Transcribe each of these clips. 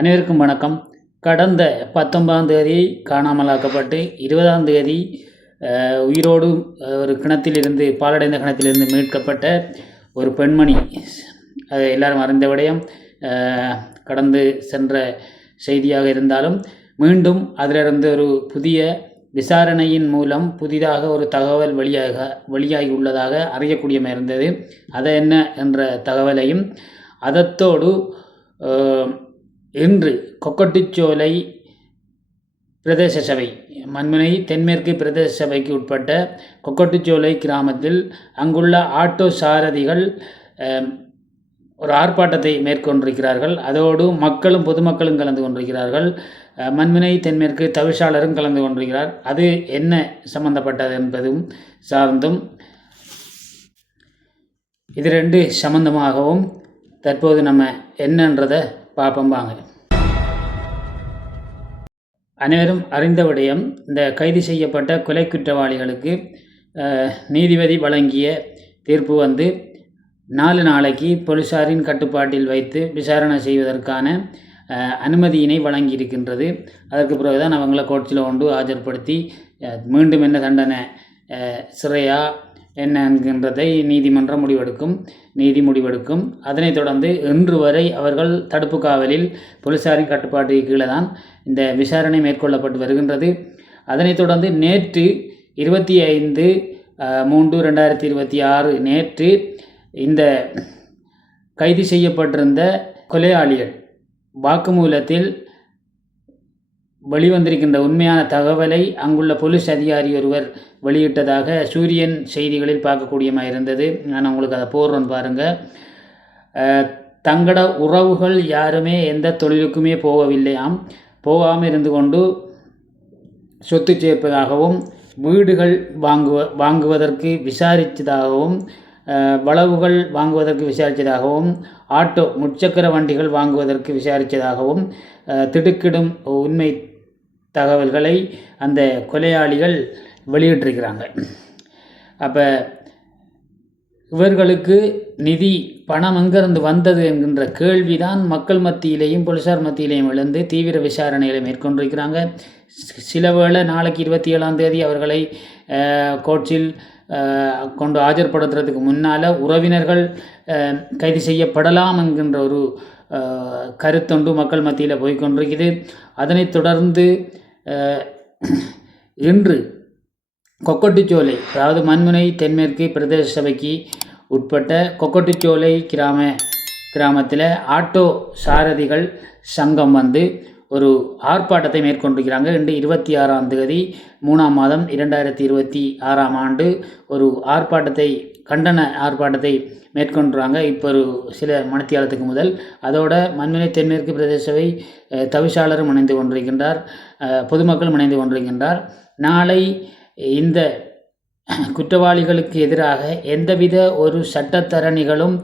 அனைவருக்கும் வணக்கம். கடந்த 19ஆம் தேதி காணாமலாக்கப்பட்டு 20ஆம் தேதி உயிரோடு ஒரு கிணத்திலிருந்து பாலடைந்த கிணத்திலிருந்து மீட்கப்பட்ட ஒரு பெண்மணி, அது எல்லாரும் அறிந்த விடயம், கடந்து சென்ற செய்தியாக இருந்தாலும் மீண்டும் அதிலிருந்து ஒரு புதிய விசாரணையின் மூலம் புதிதாக ஒரு தகவல் வெளியாகி உள்ளதாக அறியக்கூடியமாக இருந்தது. அது என்ன என்ற தகவலையும் அதத்தோடு இன்று கொக்கட்டிச்சோலை பிரதேச சபை, மண்முனை தென்மேற்கு பிரதேச சபைக்கு உட்பட்ட கொக்கட்டிச்சோலை கிராமத்தில் அங்குள்ள ஆட்டோ சாரதிகள் ஒரு ஆர்ப்பாட்டத்தை மேற்கொண்டிருக்கிறார்கள். அதோடு மக்களும் பொதுமக்களும் கலந்து கொண்டிருக்கிறார்கள். மண்முனை தென்மேற்கு தவிசாளரும் கலந்து கொண்டிருக்கிறார். அது என்ன சம்பந்தப்பட்டது என்பதும் சார்ந்தும் இது ரெண்டு சம்பந்தமாகவும் தற்போது நம்ம என்னன்றதை பார்ப்போம் வாங்க. அனைவரும் அறிந்த விடயம், இந்த கைது செய்யப்பட்ட கொலை குற்றவாளிகளுக்கு நீதிபதி வழங்கிய தீர்ப்பு 4 நாளைக்கு போலீசாரின் கட்டுப்பாட்டில் வைத்து விசாரணை செய்வதற்கான அனுமதியினை வழங்கியிருக்கின்றது. அதற்கு பிறகுதான் அவங்கள கோர்ட்டில் கொண்டு ஆஜர்படுத்தி மீண்டும் என்ன தண்டனை, சிறையா என்ன என்கின்றதை நீதி முடிவெடுக்கும். அதனைத் தொடர்ந்து இன்று வரை அவர்கள் தடுப்பு காவலில் போலீசாரின் கட்டுப்பாட்டுக்கு கீழே தான் இந்த விசாரணை மேற்கொள்ளப்பட்டு வருகின்றது. அதனைத் தொடர்ந்து நேற்று 25/3/2026 நேற்று இந்த கைது செய்யப்பட்டிருந்த கொலையாளிகள் வாக்குமூலத்தில் வெளிவந்திருக்கின்ற உண்மையான தகவலை அங்குள்ள போலீஸ் அதிகாரி ஒருவர் வெளியிட்டதாக சூரியன் செய்திகளில் பார்க்கக்கூடியமாக இருந்தது. நான் உங்களுக்கு அதை போடுறேன்னு பாருங்கள். தங்களோட உறவுகள் யாருமே எந்த தொழிலுக்குமே போகாமல் இருந்து கொண்டு சொத்து சேர்ப்பதாகவும், வீடுகள் வாங்குவதற்கு விசாரித்ததாகவும், வளவுகள் வாங்குவதற்கு விசாரித்ததாகவும், ஆட்டோ முச்சக்கர வண்டிகள் வாங்குவதற்கு விசாரித்ததாகவும் திடுக்கிடும் உண்மை தகவல்களை அந்த கொலையாளிகள் வெளியிட்டிருக்கிறாங்க. அப்போ இவர்களுக்கு நிதி பணம் எங்கிருந்து வந்தது என்கின்ற கேள்விதான் மக்கள் மத்தியிலேயும் போலீசார் மத்தியிலேயும் எழுந்து தீவிர விசாரணைகளை மேற்கொண்டிருக்கிறாங்க. சில வேளை நாளைக்கு 27ஆம் தேதி அவர்களை கோர்ட்டில் கொண்டு ஆஜர்படுத்துறதுக்கு முன்னால் உறவினர்கள் கைது செய்யப்படலாம் என்கின்ற ஒரு கருத்தொண்டு மக்கள் மத்தியில் போய்கொண்டிருக்குது. அதனைத் தொடர்ந்து இன்று கொக்கட்டிச்சோலை, அதாவது மண்முனை தென்மேற்கு பிரதேச சபைக்கு உட்பட்ட கொக்கட்டிச்சோலை கிராமத்தில் ஆட்டோ சாரதிகள் சங்கம் ஒரு ஆர்ப்பாட்டத்தை மேற்கொண்டிருக்கிறாங்க. இன்று 26ஆம் தேதி 3ஆம் மாதம் 2026ஆம் ஆண்டு ஒரு கண்டன ஆர்ப்பாட்டத்தை மேற்கொண்டுறாங்க. இப்போ ஒரு சில மணித்தியாலத்துக்கு முதல். அதோட மண்முனை தென்மேற்கு பிரதேச சபை தவிசாளரும் இணைந்து கொண்டிருக்கின்றார், பொதுமக்களும் இணைந்து கொண்டிருக்கின்றார். நாளை இந்த குற்றவாளிகளுக்கு எதிராக எந்தவித ஒரு சட்டத்தரணிகளும்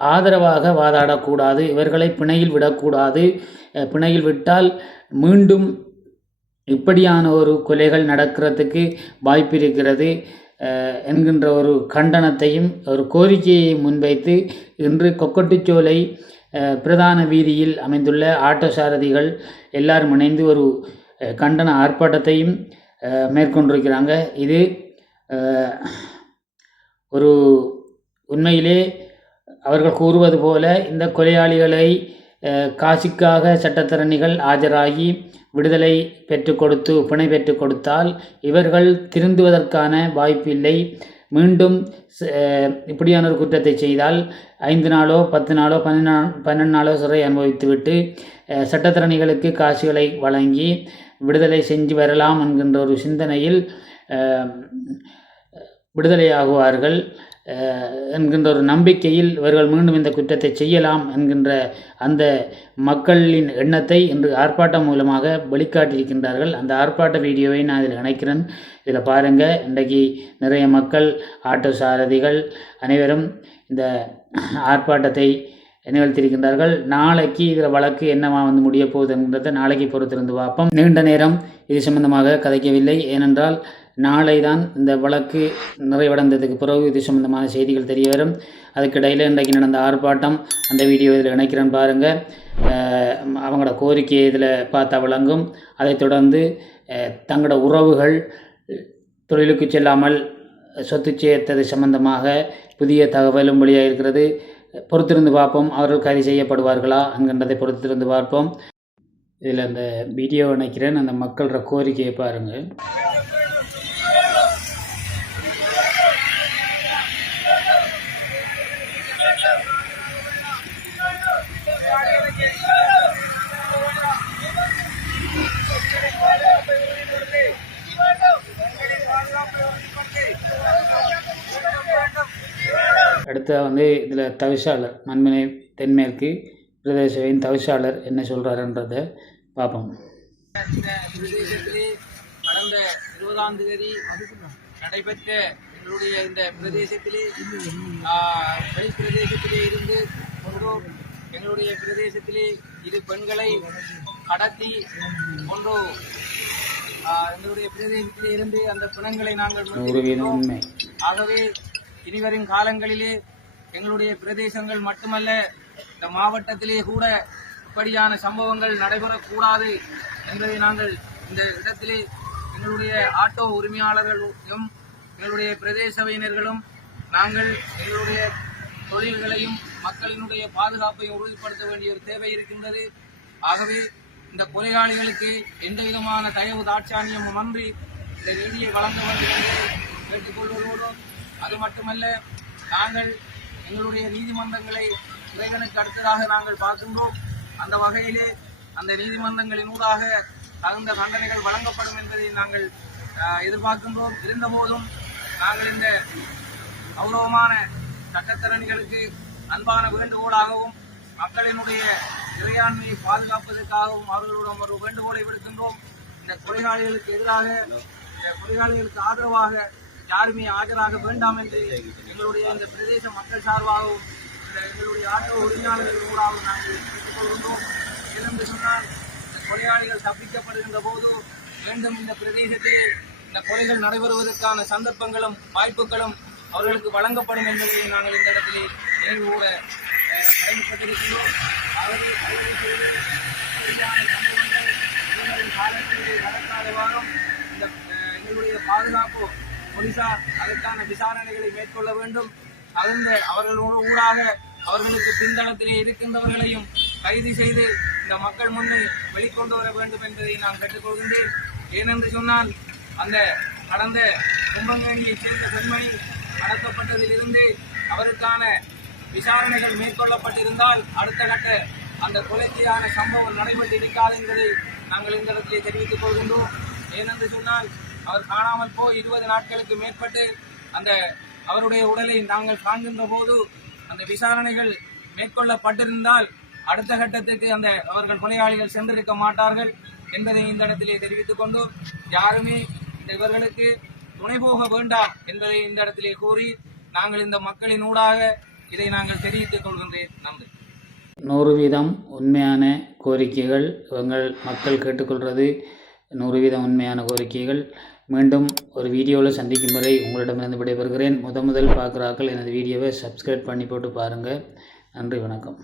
ஆதரவாக வாதாடக்கூடாது, இவர்களை பிணையில் விடக்கூடாது. பிணையில் விட்டால் மீண்டும் இப்படியான ஒரு கொலைகள் நடக்கிறதுக்கு வாய்ப்பு இருக்கிறது என்கின்ற ஒரு கண்டனத்தையும் ஒரு கோரிக்கையை முன்வைத்து இன்று கொக்கட்டிச்சோலை பிரதான வீதியில் அமைந்துள்ள ஆட்டோ சாரதிகள் எல்லாரும் இணைந்து ஒரு கண்டன ஆர்ப்பாட்டத்தையும் மேற்கொண்டிருக்கிறாங்க. இது ஒரு உண்மையிலே அவர்கள் கூறுவது போல இந்த கொலையாளிகளை காசிக்காக சட்டத்தரணிகள் ஆஜராகி விடுதலை பிணை பெற்று கொடுத்தால் இவர்கள் திருந்துவதற்கான வாய்ப்பில்லை. மீண்டும் இப்படியான ஒரு குற்றத்தை செய்தால் 5 நாளோ 10 நாளோ 12 நாளோ சிறை அனுபவித்துவிட்டு சட்டத்தரணிகளுக்கு காசுகளை வழங்கி விடுதலை செஞ்சு வரலாம் என்கின்ற ஒரு சிந்தனையில் விடுதலையாகுவார்கள் என்கின்ற ஒரு நம்பிக்கையில் இவர்கள் மீண்டும் இந்த குற்றத்தை செய்யலாம் என்கின்ற அந்த மக்களின் எண்ணத்தை இன்று ஆர்ப்பாட்டம் மூலமாக வெளிக்காட்டியிருக்கின்றார்கள். அந்த ஆர்ப்பாட்ட வீடியோவை நான் இதில் இணைக்கிறேன், இதில் பாருங்கள். இன்றைக்கு நிறைய மக்கள், ஆட்டோ சாரதிகள் அனைவரும் இந்த ஆர்ப்பாட்டத்தை நிகழ்த்தியிருக்கின்றார்கள். நாளைக்கு இதில் வழக்கு என்னவா முடிய போகுது என்கிறத நாளைக்கு பொறுத்திருந்து பார்ப்போம். நீண்ட நேரம் இது சம்பந்தமாக கதைக்கவில்லை, ஏனென்றால் நாளை தான் இந்த வழக்கு நிறைவடைந்ததுக்கு பிறகு இது சம்பந்தமான செய்திகள் தெரிய வரும். அதுக்கிடையில் இன்றைக்கு நடந்த ஆர்ப்பாட்டம், அந்த வீடியோ இதில் இணைக்கிறேன்னு பாருங்கள். அவங்களோட கோரிக்கையை இதில் பார்த்தா விளங்கும். அதைத் தொடர்ந்து தங்களோட உறவுகள் தொழிலுக்கு செல்லாமல் சொத்து சேர்த்தது சம்பந்தமாக புதிய தகவலும் வெளியாக இருக்கிறது. பொறுத்திருந்து பார்ப்போம், அவர்கள் கைது செய்யப்படுவார்களா என்கின்றதை பொறுத்திருந்து பார்ப்போம். இதில் அந்த வீடியோ இணைக்கிறேன், அந்த மக்களோட கோரிக்கையை பாருங்கள். அடுத்த இதில் தவிசாளர் மண்மனை தென்மேற்கு பிரதேசவின் தவிசாளர் என்ன சொல்கிறாருன்றதை பார்ப்போம். பிரதேசத்திலே கடந்த 20ஆம் தேதி நடைபெற்ற எங்களுடைய இந்த பிரதேசத்திலே வெளி பிரதேசத்திலே இருந்து எங்களுடைய பிரதேசத்திலே இரு பெண்களை கடத்தி கொண்டு எங்களுடைய பிரதேசத்திலே இருந்து அந்த பிணங்களை நாங்கள் ஆகவே இனிவரும் காலங்களிலே எங்களுடைய பிரதேசங்கள் மட்டுமல்ல இந்த மாவட்டத்திலே கூட இப்படியான சம்பவங்கள் நடைபெறக்கூடாது என்பதை நாங்கள் இந்த இடத்திலே எங்களுடைய ஆட்டோ உரிமையாளர்களும் எங்களுடைய பிரதேச சபையினர்களும் நாங்கள் எங்களுடைய தொழில்களையும் மக்களினுடைய பாதுகாப்பையும் உறுதிப்படுத்த வேண்டிய ஒரு தேவை இருக்கின்றது. ஆகவே இந்த கொலையாளிகளுக்கு எந்த விதமான தயவு தாட்சாணியமும் அன்றி இந்த நீதியை வழங்க வேண்டும் என்று கேட்டுக்கொள்வதோடு, அது மட்டுமல்ல நாங்கள் எங்களுடைய நீதிமன்றங்களை இறைவனுக்கு அடுத்ததாக நாங்கள் பார்க்கின்றோம். அந்த வகையிலே அந்த நீதிமன்றங்களினூடாக தகுந்த தண்டனைகள் வழங்கப்படும் என்பதை நாங்கள் எதிர்பார்க்கின்றோம். இருந்தபோதும் நாங்கள் இந்த கௌரவமான சட்டத்தரணிகளுக்கு அன்பான வேண்டுகோளாகவும் மக்களினுடைய இறையாண்மையை பாதுகாப்பதற்காகவும் அவர்களிடம் ஒரு வேண்டுகோளை விடுக்கின்றோம். இந்த கொலையாளிகளுக்கு எதிராக, இந்த கொலையாளிகளுக்கு ஆதரவாக யாருமே ஆஜராக வேண்டாம் என்று எங்களுடைய இந்த பிரதேச மக்கள் சார்பாகவும் எங்களுடைய ஆட்டோ உரிமையாளர்கள் கூடாகவும் நாங்கள் கேட்டுக்கொள்கின்றோம். ஏனென்று சொன்னால் இந்த கொலையாளிகள் தப்பிக்கப்படுகின்ற போது மீண்டும் இந்த பிரதேசத்திலே இந்த கொலைகள் நடைபெறுவதற்கான சந்தர்ப்பங்களும் வாய்ப்புகளும் அவர்களுக்கு வழங்கப்படும் என்பதை நாங்கள் இந்த இடத்திலே நினைவு கூற கடமைப்பட்டிருக்கிறோம். காலத்திலே நடக்காதவாறும் இந்த எங்களுடைய பாதுகாப்பு போலீசார் அதற்கான விசாரணைகளை மேற்கொள்ள வேண்டும். அவர்களோடு ஊடாக அவர்களுக்கு பின்தளத்திலே இருக்கின்றவர்களையும் கைது செய்து இந்த மக்கள் முன்னே வெளிக்கொண்டு வர வேண்டும் என்பதை நான் கேட்டுக்கொள்கின்றேன். ஏனென்று சொன்னால் அந்த கடந்த கும்பங்கேணியைச் சேர்ந்த பெண்மணி கடத்தப்பட்டதிலிருந்து அவருக்கான விசாரணைகள் மேற்கொள்ளப்பட்டிருந்தால் அடுத்த கட்ட அந்த கொலைக்கான சம்பவம் நடைபெற்றிருக்காது என்பதை நாங்கள் இந்த இடத்திலே தெரிவித்துக் கொள்கின்றோம். ஏனென்று சொன்னால் அவர் காணாமல் போய் 20 நாட்களுக்கு மேற்பட்டு அந்த அவருடைய உடலை நாங்கள் காண்கின்ற போது அந்த விசாரணைகள் மேற்கொள்ளப்பட்டிருந்தால் அடுத்த கட்டத்துக்கு அவர்கள் கொலையாளிகள் சென்றிருக்க மாட்டார்கள் என்பதை இந்த இடத்திலே தெரிவித்துக் கொண்டு யாருமே இவர்களுக்கு துணை போக வேண்டாம் என்பதை இந்த இடத்திலே கூறி நாங்கள் இந்த மக்களின் ஊடாக இதை நாங்கள் தெரிவித்துக் கொள்கின்றேன். நன்றி. 100% உண்மையான கோரிக்கைகள் எங்கள் மக்கள் கேட்டுக்கொள்வது 100% உண்மையான கோரிக்கைகள். மீண்டும் ஒரு வீடியோவில் சந்திக்கும் வரை உங்களிடமிருந்து விடைபெறுகிறேன். முதல் பார்க்குறாக்கள் எனது வீடியோவை சப்ஸ்கிரைப் பண்ணி போட்டு பாருங்கள். நன்றி, வணக்கம்.